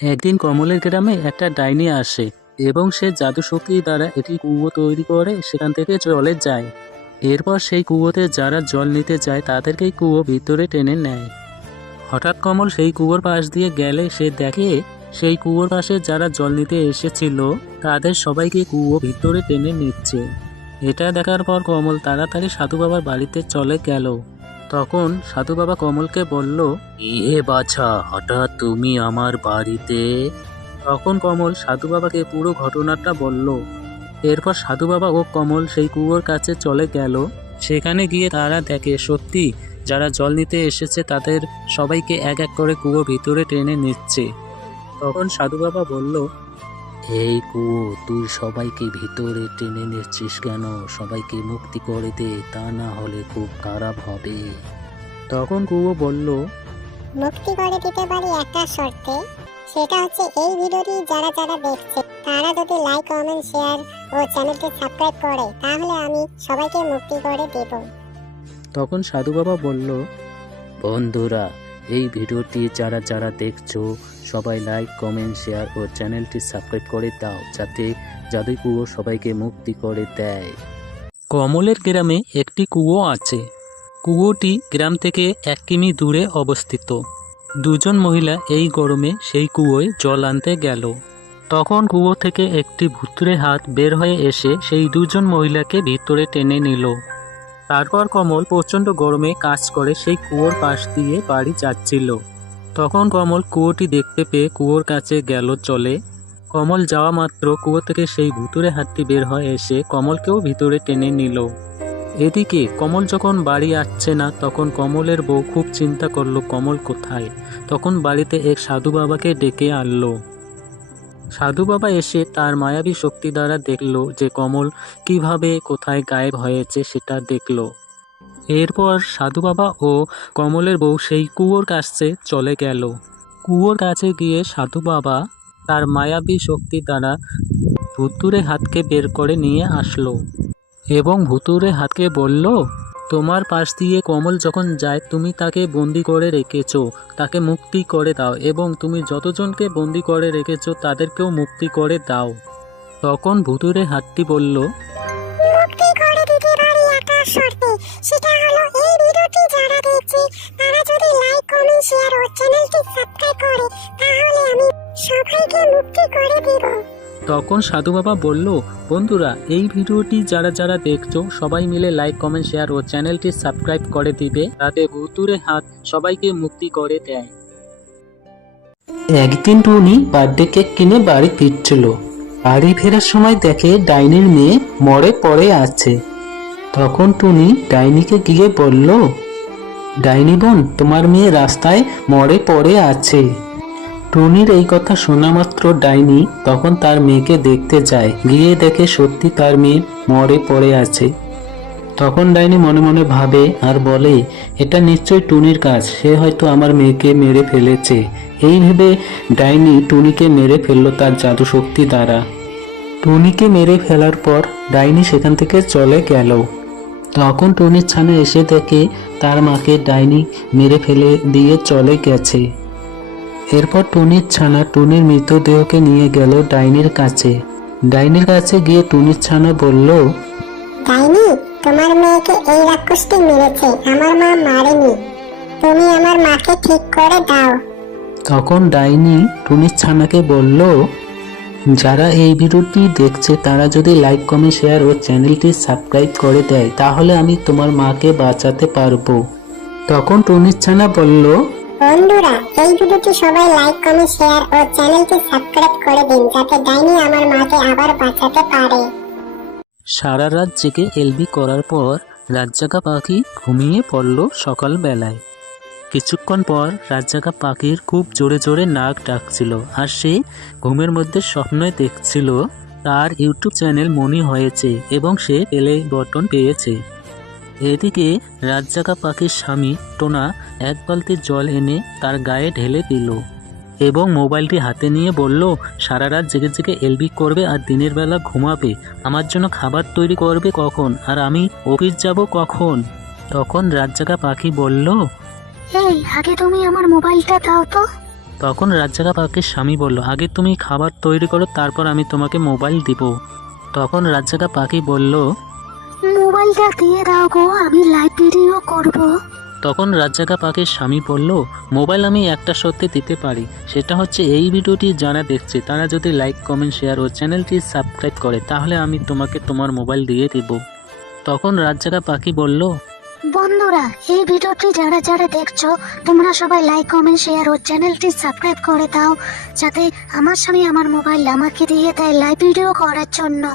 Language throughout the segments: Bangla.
একদিন কমলের গ্রামে একটা ডাইনি আসে এবং সে জাদু শক্তি দ্বারা একটি কুয়ো তৈরি করে, সেখান থেকে জলে যায়। এরপর সেই কুয়োতে যারা জল নিতে যায় তাদেরকেই কুয়ো ভিতরে টেনে নেয়। হঠাৎ কমল সেই কুয়োর পাশ দিয়ে গেলে, সে দেখে সেই কুয়োর পাশে যারা জল নিতে এসেছিল, তাদের সবাইকে কুয়ো ভিতরে টেনে নিচ্ছে। এটা দেখার পর কমল তাড়াতাড়ি সাধু বাবার বাড়িতে চলে গেল। তখন সাধু বাবা কমলকে বলল ইয়ে বাছা, হঠাৎ তুমি আমার বাড়িতে? তখন কমল সাধু বাবাকে পুরো ঘটনাটা বলল। এরপর সাধু বাবা ও কমল সেই কুয়োর কাছে চলে গেল। সেখানে গিয়ে তারা দেখে, সত্যি, যারা জল নিতে এসেছে তাদের সবাইকে এক এক করে কুয়োর ভিতরে টেনে নিচ্ছে। তখন সাধু বাবা বলল এই কুয়ো তুই সবাইকে ভিতরে টেনে নিচ্ছিস কেন? সবাইকে মুক্তি করে দে তা না হলে খুব খারাপ হবে। তখন কুয়ো বলল মুক্তি করে দিতে পারি একটা শর্তে সেটা হচ্ছে এই ভিডিওটি যারা যারা দেখছে তারা যদি লাইক কমেন্ট শেয়ার ও চ্যানেলটি সাবস্ক্রাইব করে তাহলে আমি সবাইকে মুক্তি করে দেব। তখন সাধু বাবা বলল বন্ধুরা এই ভিডিওটি যারা যারা দেখছ, সবাই লাইক কমেন্ট শেয়ার ও চ্যানেলটি সাবস্ক্রাইব করে দাও, যাতে জাদুই কুয়ো সবাইকে মুক্তি করে দেয়। কমলের গ্রামে একটি কুয়ো আছে। কুয়োটি গ্রাম থেকে এক কিমি দূরে অবস্থিত। দুজন মহিলা এই গরমে সেই কুয়োয় জল আনতে গেল। তখন কুয়ো থেকে একটি ভুতুরে হাত বের হয়ে এসে সেই দুজন মহিলাকে ভিতরে টেনে নিল। তারপর কমল প্রচণ্ড গরমে কাজ করে সেই কুয়োর পাশ দিয়ে বাড়ি যাচ্ছিল। তখন কমল কুয়োটি দেখতে পেয়ে কুয়োর কাছে গেল চলে। কমল যাওয়া মাত্র কুয়ো থেকে সেই ভুতুরে হাতটি বের হয়ে এসে কমলকেও ভিতরে টেনে নিল। এদিকে কমল যখন বাড়ি আসছে না, তখন কমলের বউ খুব চিন্তা করল, কমল কোথায়? তখন বাড়িতে এক সাধু বাবাকে ডেকে আনলো। সাধু বাবা এসে তার মায়াবী শক্তি দ্বারা দেখল যে কমল কীভাবে কোথায় গায়েব হয়েছে সেটা দেখল। এরপর সাধু বাবা ও কমলের বউ সেই কুয়োর কাছে চলে গেল। কুয়োর কাছে গিয়ে সাধু বাবা তার মায়াবী শক্তি দ্বারা ভুতুরে হাতকে বের করে নিয়ে আসলো এবং ভুতুরে হাতকে বলল তোমার পাশ দিয়ে কমল যখন যায়, তুমি তাকে বন্দি করে রেখেছো, তাকে মুক্তি করে দাও এবং তুমি যতজনকে বন্দি করে রেখেছো, তাদেরকেও মুক্তি করে দাও। তখন ভুতুরে হাতটি বলল সবাইকে মুক্তি করে তখন সাধু বাবা বলল, বন্ধুরা, এই ভিডিওটি যারা যারা দেখছ, সবাই মিলে লাইক কমেন্ট শেয়ার ও চ্যানেলটি সাবস্ক্রাইব করে দিবে তাতে ভুতুরে হাত সবাইকে মুক্তি করে দেয়। একদিন টুনি বার্থডে কেক কিনে বাড়ি ফিরছিল। বাড়ি ফেরার সময় দেখে ডাইনির মেয়ে মরে পড়ে আছে। তখন টুনি ডাইনিকে গিয়ে বলল, ডাইনি বোন, তোমার মেয়ে রাস্তায় মরে পড়ে আছে। টুনির এই কথা শোনা মাত্র ডাইনি, তখন তার মেয়েকে দেখতে যায়, গিয়ে দেখে সত্যি তার মেয়ে মরে পড়ে আছে। তখন ডাইনি মনে মনে ভাবে আর বলে, এটা নিশ্চয় টুনির কাজ, সে হয়তো আমার মেয়েকে মেরে ফেলেছে। এই ভেবে ডাইনি টুনিকে মেরে ফেলল তার জাদু শক্তি দ্বারা। টুনিকে মেরে ফেলার পর ডাইনি সেখান থেকে চলে গেল। তখন টুনির ছানা এসে দেখে তার মাকে ডাইনি মেরে ফেলে দিয়ে চলে গেছে। এরপর টুনির ছানা টুনির মৃতদেহকে নিয়ে গেল ডাইনির কাছে। ডাইনির কাছে গিয়ে টুনির ছানা বলল ডাইনি তোমার মেয়েকে এই রাক্ষসটি মেরেছে আমার মা মারেনি। তুমি আমার মাকে ঠিক করে দাও। তখন ডাইনি টুনির ছানাকে বলল যারা এই ভিডিওটি দেখছে তারা যদি লাইক কমেন্ট শেয়ার ও চ্যানেলটি সাবস্ক্রাইব করে দেয় তাহলে আমি তোমার মাকে বাঁচাতে পারব। তখন টুনির ছানা বলল বন্ধুরা, এই ভিডিওটি সবাই লাইক কমেন্ট শেয়ার ও চ্যানেলটি সাবস্ক্রাইব করে দিন, যাতে ডাইনি আমার মাকে আবার বাঁচাতে পারে। সারা রাত জেগে এলবি করার পর রাতজাগা পাখি ঘুমিয়ে পড়ল সকালবেলায়। কিছুক্ষণ পর রাতজাগা পাখির খুব জোরে জোরে নাক ডাকছিল আর সে ঘুমের মধ্যে স্বপ্নই দেখছিল তার ইউটিউব চ্যানেল মনি হয়েছে এবং সে প্লে বটন পেয়েছে। এদিকে রাতজাগা পাখির স্বামী টোনা এক বালতি জল এনে তার গায়ে ঢেলে দিল এবং মোবাইলটি হাতে নিয়ে বলল সারা রাত জেগে জেগে এলবি করবে আর দিনের বেলা ঘুমাবে। আমার জন্য খাবার তৈরি করবে কখন? আর আমি অফিস যাব কখন? তখন রাতজাগা পাখি বলল এই আগে তুমি আমার মোবাইলটা দাও তো। তখন রাজ্জাকা পাখির স্বামী বলল আগে তুমি খাবার তৈরি করো তারপর আমি তোমাকে মোবাইল দিব। তখন রাজ্জাকা পাখি বলল মোবাইলটা দিয়ে দাও গো আমি লাইভ ভিডিও করব। তখন রাজ্জাকা পাখির স্বামী বলল মোবাইল আমি একটা সত্যি দিতে পারি। সেটা হচ্ছে এই ভিডিওটি যারা দেখছে তারা যদি লাইক কমেন্ট শেয়ার ও চ্যানেলটি সাবস্ক্রাইব করে তাহলে আমি তোমাকে তোমার মোবাইল দিয়ে দিব। তখন রাজ্জাকা পাখি বলল বন্ধুরা এই ভিডিওটি যারা যারা দেখছ তোমরা সবাই লাইক কমেন্ট শেয়ার ও চ্যানেলটি সাবস্ক্রাইব করে দাও যাতে আমার স্বামী আমার মোবাইল আমাকে দিয়ে দেয় লাইভ ভিডিও করার জন্য।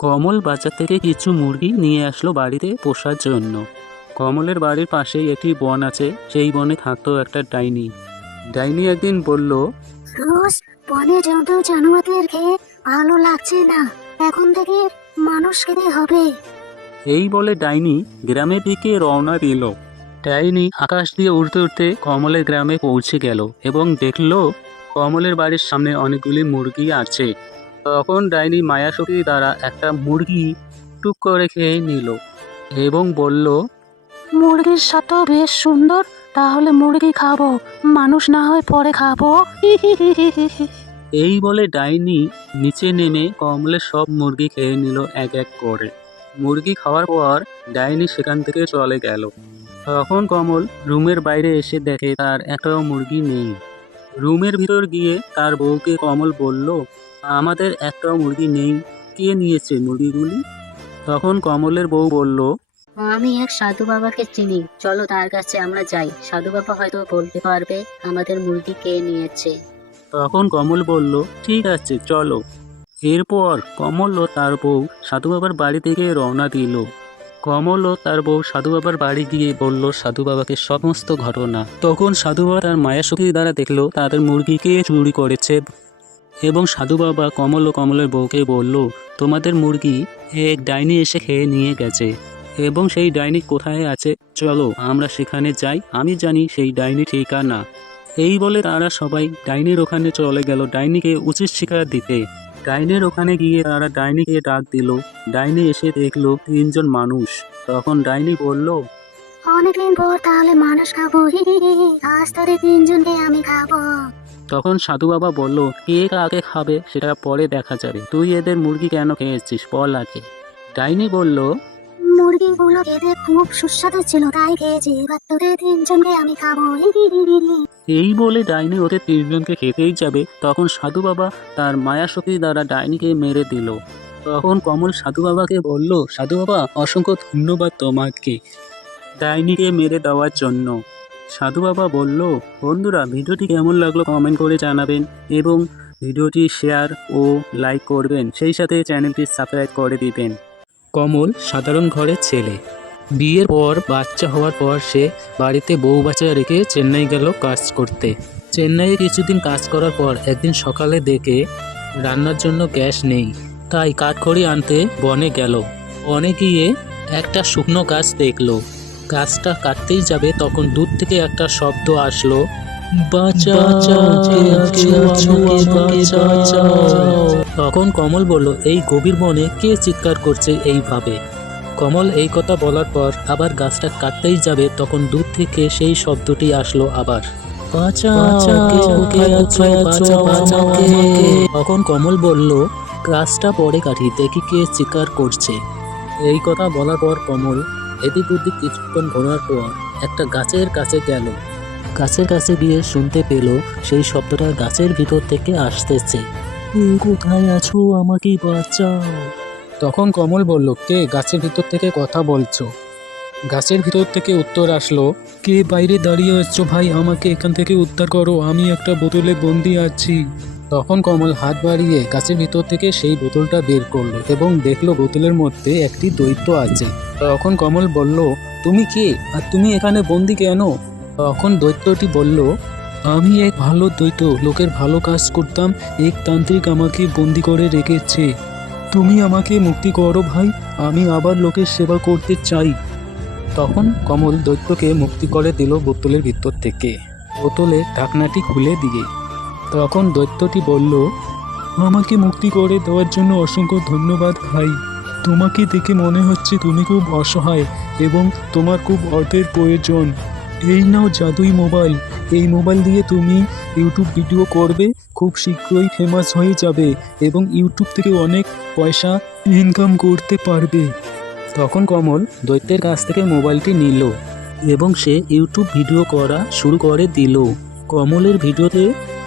কমল বাজার থেকে কিছু মুরগি নিয়ে আসলো বাড়িতে পোষার জন্য। কমলের বাড়ির পাশেই একটি বন আছে সেই বনে থাকতো একটা ডাইনি। ডাইনি একদিন বলল রোজ বনে জন্তু জানোয়ারদের খেয়ে ভালো লাগছে না এখন থেকে মানুষ খেতে হবে। এই বলে ডাইনি গ্রামের দিকে রওনা দিল। ডাইনি আকাশ দিয়ে উড়তে উড়তে কমলের গ্রামে পৌঁছে গেল এবং দেখল কমলের বাড়ির সামনে অনেকগুলি মুরগি আছে। তখন ডাইনি মায়াশক্তি দ্বারা একটা মুরগি টুক করে খেয়ে নিল এবং বলল মুরগির সাথে বেশ সুন্দর তাহলে মুরগি খাব মানুষ না হয় পরে খাব। এই বলে ডাইনি নিচে নেমে কমলের সব মুরগি খেয়ে নিল এক এক করে। মুরগি খাওয়ার পর ডাইনি সেখান থেকে চলে গেল। তখন কমল রুমের বাইরে এসে দেখে তার একটাও মুরগি নেই। রুমের ভিতর গিয়ে তার বউকে কমল বলল আমাদের একটাও মুরগি নেই কে নিয়েছে মুরগিগুলি? তখন কমলের বউ বলল আমি এক সাধু বাবাকে চিনি চলো তার কাছে আমরা যাই। সাধু বাবা হয়তো বলতে পারবে আমাদের মুরগি কে নিয়েছে। তখন কমল বলল ঠিক আছে চলো। এরপর কমল ও তার বউ সাধু বাবার বাড়ি থেকে রওনা দিল। কমল ও তার বউ সাধু বাবার বাড়ি গিয়ে বলল সাধু বাবাকে সমস্ত ঘটনা। তখন সাধু বাবা তার মায়ের শক্তি দ্বারা দেখল তাদের মুরগিকে চুরি করেছে। এবং সাধু বাবা কমল ও কমলের বউকে বলল, তোমাদের মুরগি এক ডাইনি এসে খেয়ে নিয়ে গেছে। এবং সেই ডাইনি কোথায় আছে? চলো, আমরা সেখানে যাই। আমি জানি সেই ডাইনি ঠিকানা। এই বলে তারা সবাই ডাইনির ওখানে চলে গেল। ডাইনিকে উচিত শিকার দিতে। ডাইনির ওখানে গিয়ে তারা ডাইনিকে ডাক দিল। ডাইনি এসে দেখল তিনজন মানুষ। তখন ডাইনি বলল, অনেকদিন পর তাহলে মানুষ খাব। আজ তোরে তিনজনকে আমি খাব। তখন সাধু বাবা বলল কে কাকে খাবে সেটা পরে দেখা যাবে। তুই এদের মুরগি কেন খেয়েছিস বল আগে। ডাইনি বলল মুরগিগুলো খেতে খুব সুস্বাদু ছিল তাই খেয়েছি। এবার তোদের তিনজনকে আমি খাব। এই বলে ডাইনি ওদের তিনজনকে খেতেই যাবে। তখন সাধু বাবা তার মায়া শক্তি দ্বারা ডাইনিকে মেরে দিল। তখন কমল সাধু বাবাকে বলল সাধু বাবা অসংখ্য ধন্যবাদ তোমাকে ডাইনিকে মেরে দেওয়ার জন্য। সাধু বাবা বলল, বন্ধুরা, ভিডিওটি কেমন লাগল কমেন্ট করে জানাবেন এবং ভিডিওটি শেয়ার ও লাইক করবেন। সেই সাথে চ্যানেলটি সাবস্ক্রাইব করে দিবেন। কমল, সাধারণ ঘরের ছেলে। বিয়ের পর বাচ্চা হওয়ার পর সে বাড়িতে বউ বাচ্চা রেখে চেন্নাই গেল কাজ করতে। চেন্নাইয়ে কিছুদিন কাজ করার পর একদিন সকালে দেখে রান্নার জন্য গ্যাস নেই। তাই কাঠখড়ি আনতে বনে গেল। বনে গিয়ে একটা শুকনো গাছ দেখল। গাছটা কাটতেই যাবে তখন দূর থেকে একটা শব্দ আসলো। তখন কমল বলল এই গভীর বনে কে চিৎকার করছে এইভাবে? কমল এই কথা বলার পর আবার গাছটা কাটতেই যাবে তখন দূর থেকে সেই শব্দটি আসলো আবার। তখন কমল বলল গাছটা পরে কাটি দেখি কে চিৎকার করছে। এই কথা বলার পর কমল এদিক ওদিক কিছুক্ষণ ঘোরার পর একটা গাছের কাছে গেল। গাছের কাছে গিয়ে শুনতে পেল সেই শব্দটা গাছের ভিতর থেকে আসতেছে। কোথায় আছো? আমাকে বাঁচাও। তখন কমল বলল, কে গাছের ভিতর থেকে কথা বলছো? গাছের ভিতর থেকে উত্তর আসলো, কে বাইরে দাঁড়িয়ে আছো ভাই? আমাকে এখান থেকে উদ্ধার করো। আমি একটা বোতলে বন্দি আছি। তখন কমল হাত বাড়িয়ে গাছের ভিতর থেকে সেই বোতলটা বের করল এবং দেখল বোতলের মধ্যে একটি দৈত্য আছে। তখন কমল বলল, তুমি কে? আর তুমি এখানে বন্দি কেন? তখন দৈত্যটি বলল, আমি এক ভালো দৈত্য লোকের ভালো কাজ করতাম, এক তান্ত্রিক আমাকে বন্দি করে রেখেছে। তুমি আমাকে মুক্তি করো ভাই, আমি আবার লোকের সেবা করতে চাই। তখন কমল দৈত্যকে মুক্তি করে দিল বোতলের ভিতর থেকে। বোতলের ঢাকনাটি খুলে দিয়ে তখন দৈত্যটি বলল, আমাকে মুক্তি করে দেওয়ার জন্য অসংখ্য ধন্যবাদ ভাই। তোমাকে দেখে মনে হচ্ছে তুমি খুব অসহায় এবং তোমার খুব অর্থের প্রয়োজন। এই নাও জাদুই মোবাইল। এই মোবাইল দিয়ে তুমি ইউটিউব ভিডিও করবে, খুব শীঘ্রই ফেমাস হয়ে যাবে এবং ইউটিউব থেকে অনেক পয়সা ইনকাম করতে পারবে। তখন কমল দৈত্যের কাছ থেকে মোবাইলটি নিল এবং সে ইউটিউব ভিডিও করা শুরু করে দিল। কমলের ভিডিওতে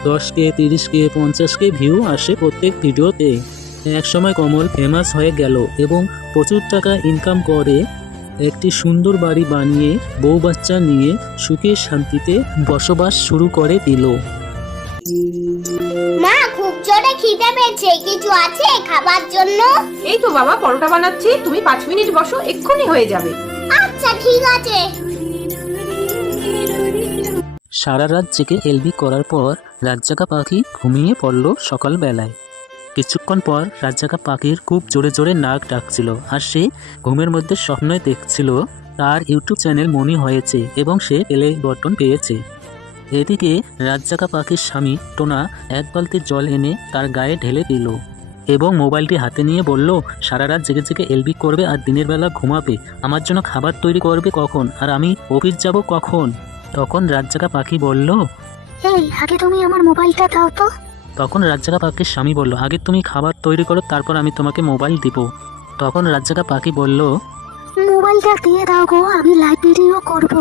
দশ কে তিরিশ কে পঞ্চাশ কে ভিউ আসে প্রত্যেক ভিডিওতে। একসময় কমল ফেমাস হয়ে গেল এবং প্রচুর টাকা ইনকাম করে একটি সুন্দর বাড়ি বানিয়ে বউ বাচ্চা নিয়ে সুখে শান্তিতে বসবাস শুরু করে দিল। মা খুব জোরে খিদে পেয়েছে। কিছু আছে খাবার জন্য? এই তো বাবা পরোটা বানাচ্ছি। তুমি পাঁচ মিনিট বসো এক্ষুনি হয়ে যাবে। আচ্ছা ঠিক আছে। সারা রাত জেগে এলবি করার পর রাজ্জাকা পাখি ঘুমিয়ে পড়ল সকালবেলায়। কিছুক্ষণ পর রাজ্জাকা পাখির খুব জোরে জোরে নাক ডাকছিল আর সে ঘুমের মধ্যে স্বপ্নে দেখছিল তার ইউটিউব চ্যানেল মনি হয়েছে এবং সে প্লে বটন পেয়েছে। এদিকে রাজ্জাকা পাখির স্বামী টোনা এক বালতি জল এনে তার গায়ে ঢেলে দিল এবং মোবাইলটি হাতে নিয়ে বলল, সারা রাত জেগে জেগে এলবি করবে আর দিনের বেলা ঘুমাবে। আমার জন্য খাবার তৈরি করবে কখন? আর আমি অফিস যাব কখন? তখন রাজ্জাকা পাখি বলল এই আগে তুমি আমার মোবাইলটা দাও তো। তখন রাজ্জাকা পাখির স্বামী বলল আগে তুমি খাবার তৈরি করো তারপর আমি তোমাকে মোবাইল দিব। তখন রাজ্জাকা পাখি বলল মোবাইলটা দিয়ে দাও গো আমি লাইভ ভিডিও করব।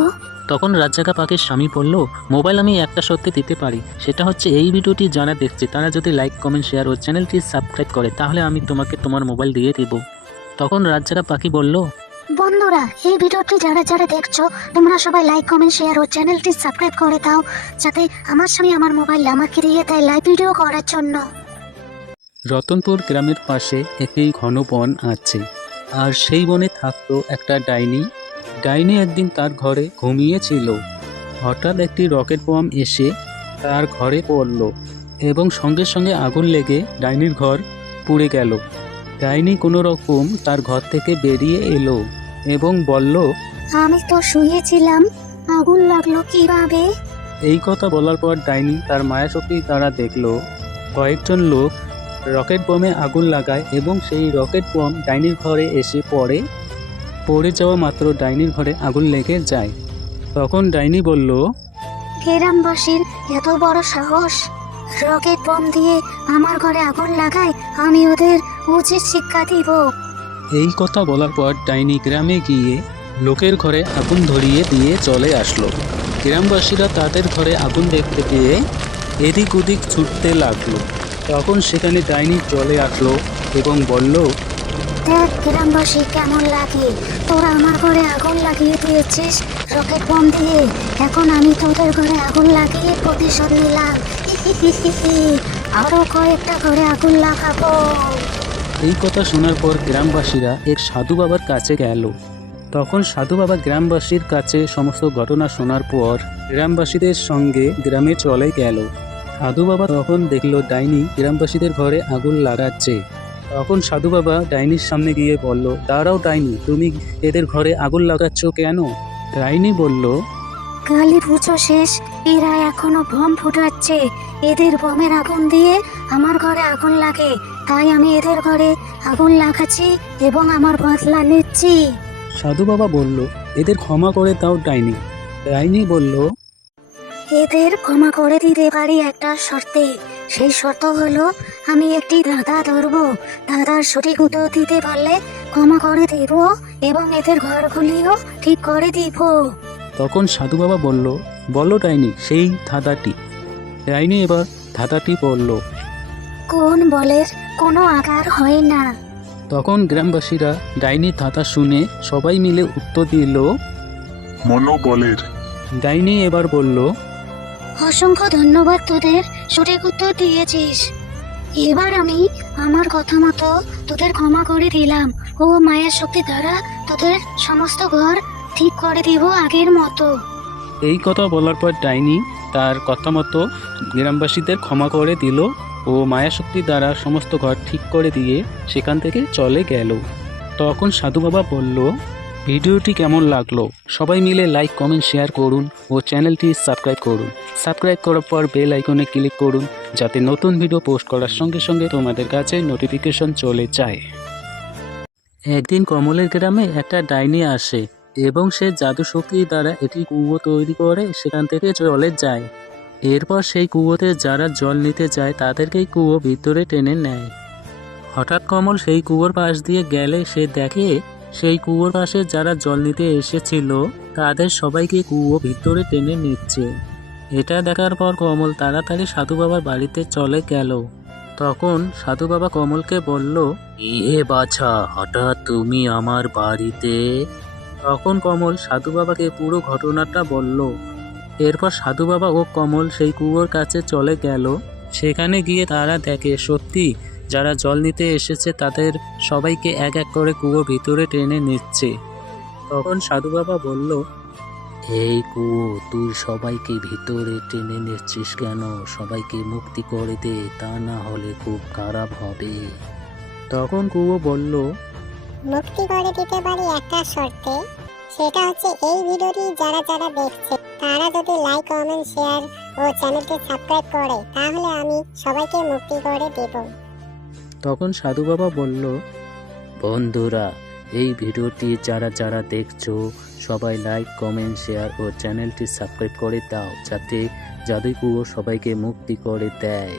তখন রাজ্জাকা পাখির স্বামী বলল মোবাইল আমি একটা সত্যি দিতে পারি সেটা হচ্ছে এই ভিডিওটি যারা দেখছে তারা যদি লাইক কমেন্ট শেয়ার ও চ্যানেলটি সাবস্ক্রাইব করে তাহলে আমি তোমাকে তোমার মোবাইল দিয়ে দিব। তখন রাজ্জাকা পাখি বলল বন্ধুরা, এই ভিডিওটি যারা যারা দেখছ, তোমরা সবাই লাইক কমেন্ট শেয়ার ও চ্যানেলটি সাবস্ক্রাইব করে দাও, যাতে আমার স্বামী আমার মোবাইল আমাকে দিয়ে দেয় লাইভ ভিডিও করার জন্য। রতনপুর গ্রামের পাশে একটি ঘন বন আছে, আর সেই বনে থাকতো একটা ডাইনি। ডাইনি একদিন তার ঘরে ঘুমিয়েছিল। হঠাৎ একটি রকেট বম এসে তার ঘরে পড়ল এবং সঙ্গে সঙ্গে আগুন লেগে ডাইনির ঘর পুড়ে গেল। ডাইনি কোনো রকম তার ঘর থেকে বেরিয়ে এলো এবং বলল আমি তো শুয়েছিলাম আগুন লাগল কীভাবে? এই কথা বলার পর ডাইনি তার মায়াশক্তি দ্বারা দেখল কয়েকজন লোক রকেট বোমে আগুন লাগায় এবং সেই রকেট বোম ডাইনির ঘরে এসে পড়ে। পড়ে যাওয়া মাত্র ডাইনির ঘরে আগুন লেগে যায়। তখন ডাইনি বলল গ্রামবাসীর এত বড় সাহস রকেট বম দিয়ে আমার ঘরে আগুন লাগায় আমি ওদের উচিত শিক্ষা দিব। এই কথা বলার পর ডাইনি গ্রামে গিয়ে লোকের ঘরে আগুন ধরিয়ে দিয়ে চলে আসলো। গ্রামবাসীরা তাদের ঘরে আগুন দেখতে পেয়ে এদিক ওদিক ছুটতে লাগল। তখন সেখানে ডাইনি চলে আসলো এবং বলল দেখ গ্রামবাসী কেমন লাগে? তোরা আমার ঘরে আগুন লাগিয়ে দিয়েছিস রকেট বম দিয়ে। এখন আমি তোদের ঘরে আগুন লাগিয়ে প্রতিশোধ নিলাম। এই কথা শোনার পর গ্রামবাসীরা এক সাধু বাবার কাছে গেল। তখন সাধু বাবা গ্রামবাসীর কাছে সমস্ত ঘটনা শোনার পর গ্রামবাসীদের সঙ্গে গ্রামে চলে গেল। সাধু বাবা তখন দেখল ডাইনি গ্রামবাসীদের ঘরে আগুন লাগাচ্ছে। তখন সাধু বাবা ডাইনির সামনে গিয়ে বলল, দাঁড়াও ডাইনি, তুমি এদের ঘরে আগুন লাগাচ্ছ কেন? ডাইনি বলল কালী পুজো শেষ। এরা এখনও বম ফুটাচ্ছে। এদের বমের আগুন দিয়ে আমার ঘরে আগুন লাগে। তাই আমি এদের ঘরে আগুন লাগাচ্ছি এবং আমার বদলা নিচ্ছি। সাধু বাবা বলল এদের ক্ষমা করে দাও ডাইনি। ডাইনি বলল এদের ক্ষমা করে দিতে পারি একটা শর্তে। সেই শর্ত হলো আমি একটি দাদা ধরবো। দাদার সঠিক উত্তর দিতে পারলে ক্ষমা করে দেব এবং এদের ঘরগুলিও ঠিক করে দিব। তখন সাধু বাবা বলল বলো ডাইনি সেই ধাঁধাটি। ডাইনি এবার ধাঁধাটি বলল কোন বলের কোনো আকার হয় না। তখন গ্রামবাসীরা ডাইনির ধাঁধা শুনে সবাই মিলে উত্তর দিল মনোবলের ডাইনি এবার বলল অসংখ্য ধন্যবাদ তোদের সঠিক উত্তর দিয়েছিস। এবার আমি আমার কথা মতো তোদের ক্ষমা করে দিলাম। ও মায়ের শক্তি দ্বারা তোদের সমস্ত ঘর ঠিক করে দিব আগের মতো। এই কথা বলার পর ডাইনি তার কথা মতো গ্রামবাসীদের ক্ষমা করে দিল ও মায়াশক্তি দ্বারা সমস্ত ঘর ঠিক করে দিয়ে সেখান থেকে চলে গেল। তখন সাধু বাবা বলল, ভিডিওটি কেমন লাগল? সবাই মিলে লাইক, কমেন্ট, শেয়ার করুন ও চ্যানেলটি সাবস্ক্রাইব করুন। সাবস্ক্রাইব করার পর বেল আইকনে ক্লিক করুন যাতে নতুন ভিডিও পোস্ট করার সঙ্গে সঙ্গে তোমাদের কাছে নোটিফিকেশন চলে যায়। একদিন কমলের গ্রামে একটা ডাইনি আসে। এবং সে জাদু শক্তির দ্বারা একটি কুয়ো তৈরি করে সেখান থেকে জলে যায়। এরপর সেই কুয়োতে যারা জল নিতে যায়, তাদেরকেই কুয়ো ভিতরে টেনে নেয়। হঠাৎ কমল সেই কুয়োর পাশ দিয়ে গেলে সে দেখে, সেই কুয়োর পাশে যারা জল নিতে এসেছিল, তাদের সবাইকে কুয়ো ভিতরে টেনে নিচ্ছে। এটা দেখার পর কমল তাড়াতাড়ি সাধু বাবার বাড়িতে চলে গেল। তখন সাধু বাবা কমলকে বলল ইয়ে বাছা, হঠাৎ তুমি আমার বাড়িতে তখন কমল সাধু বাবাকে পুরো ঘটনাটা বলল। এরপর সাধু বাবা ও কমল সেই কুয়োর কাছে চলে গেল। সেখানে গিয়ে তারা দেখে সত্যি যারা জল নিতে এসেছে তাদের সবাইকে এক এক করে কুয়োর ভিতরে টেনে নিচ্ছে। তখন সাধু বাবা বলল এই কুয়ো তুই সবাইকে ভিতরে টেনে নিচ্ছিস কেন? সবাইকে মুক্তি করে দে তা না হলে খুব খারাপ হবে। তখন কুয়ো বলল মুক্তি করে দিতে পারি একটা শর্তে, সেটা হচ্ছে এই ভিডিওটি যারা যারা দেখছে, তারা যদি লাইক কমেন্ট শেয়ার ও চ্যানেলটি সাবস্ক্রাইব করে, তাহলে আমি সবাইকে মুক্তি করে দেব। তখন সাধু বাবা বলল, বন্ধুরা, এই ভিডিওটি যারা যারা দেখছ, সবাই লাইক কমেন্ট শেয়ার ও চ্যানেলটি সাবস্ক্রাইব করে দাও, যাতে জাদুই সবাইকে মুক্তি করে দেয়।